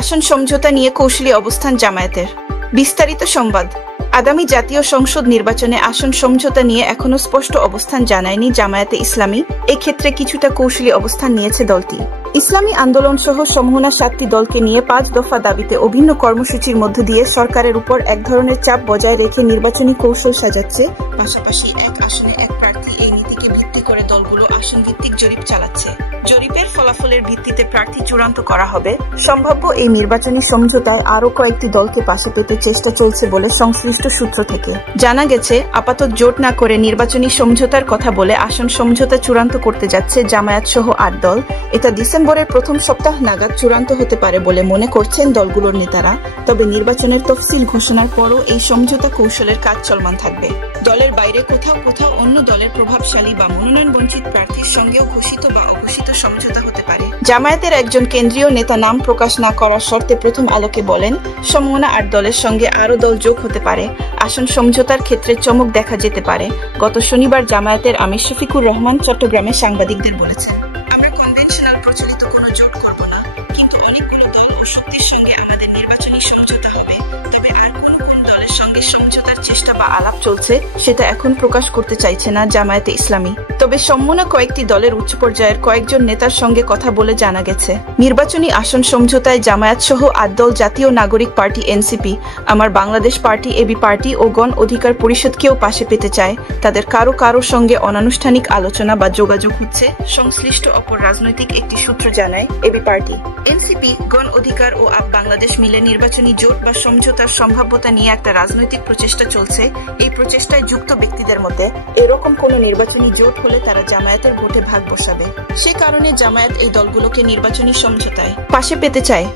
আসন সমঝোতা নিয়ে কৌশলী অবস্থান জামায়াতের। বিস্তারিত সংবাদ। আগামী জাতীয় সংসদ নির্বাচনে আসন সমঝোতা নিয়ে এখনো স্পষ্ট অবস্থান জানায়নি জামায়াতে ইসলামী। এক্ষেত্রে কিছুটা কৌশলী অবস্থান নিয়েছে দলটি। ইসলামী আন্দোলন সহ সমমনা 7টি দলকে নিয়ে 5 দফা দাবিতে অভিন্ন কর্মসূচির মধ্য দিয়ে সরকারের উপর এক ধরনের চাপ বজায় রেখে নির্বাচনী কৌশল সাজাচ্ছে। পাশাপাশি এক আসনে এক প্রার্থী এই নীতিকে ভিত্তি করে দলগুলো আসন ভিত্তিক জরিপ চালাচ্ছে। জরিপের ফলাফলের ভিত্তিতে প্রার্থী চূড়ান্ত করা হবে। সম্ভাব্য এই নির্বাচনী সমঝোতায় আরও কয়েকটি দলকে পাশে পেতে চেষ্টা চলছে বলে সংশ্লিষ্ট সূত্র থেকে জানা গেছে। আপাতত জোট না করে নির্বাচনী সমঝোতার কথা বলে আসন সমঝোতা চূড়ান্ত করতে যাচ্ছে জামায়াত সহ 8 দল। এটা ডিসেম্বরের প্রথম সপ্তাহ নাগাদ চূড়ান্ত হতে পারে বলে মনে করছেন দলগুলোর নেতারা। তবে নির্বাচনের তফসিল ঘোষণার পরও এই সমঝোতা কৌশলের কাজ চলমান থাকবে। দলের বাইরে কোথাও কোথাও অন্য দলের প্রভাবশালী বা মনোনয়ন বঞ্চিত প্রার্থীর সঙ্গেও ঘোষিত বা অঘোষিত সমঝোতা হতে পারে। জামায়াতের একজন কেন্দ্রীয় নেতা নাম প্রকাশ না করার শর্তে প্রথম আলোকে বলেন, সমমনা 8 দলের সঙ্গে আরও দল যোগ হতে পারে। আসন সমঝোতার ক্ষেত্রে চমক দেখা যেতে পারে। গত শনিবার জামায়াতের আমির শফিকুর রহমান চট্টগ্রামে সাংবাদিকদের বলেছেন, আমরা কনভেনশনাল প্রচলিত কোনো জোট করব না, কিন্তু অনেকগুলো দল ও শক্তির সঙ্গে আমাদের নির্বাচনী সমঝোতা হবে। তবে আর কোন দলের সঙ্গে সমঝোতার চেষ্টা বা আলাপ চলছে সেটা এখন প্রকাশ করতে চাইছে না জামায়াতে ইসলামী। তবে সমমনা কয়েকটি দলের উচ্চ পর্যায়ের কয়েকজন নেতার সঙ্গে কথা বলে জানা গেছে, নির্বাচনী আসন সমঝোতায় জামায়াত সহ 8 দল জাতীয় নাগরিক পার্টি এনসিপি, আমার বাংলাদেশ পার্টি এবি পার্টি ও গণ অধিকার পরিষদকেও পাশে পেতে চায়। তাদের কারো সঙ্গে অনানুষ্ঠানিক আলোচনা বা যোগাযোগ হচ্ছে। সংশ্লিষ্ট অপর রাজনৈতিক একটি সূত্র জানায়, এবি পার্টি, এনসিপি, গণ অধিকার ও আপ বাংলাদেশ মিলে নির্বাচনী জোট বা সমঝোতার সম্ভাব্যতা নিয়ে একটা রাজনৈতিক প্রচেষ্টা চলছে। এই প্রচেষ্টায় যুক্ত ব্যক্তিদের মধ্যে এরকম কোন নির্বাচনী জোট হলে তারা জামায়াতের ভোটে ভাগ বসাবে। সে কারণে জামায়াত এই দলগুলোকে নির্বাচনী সমঝোতায় পাশে পেতে চায়।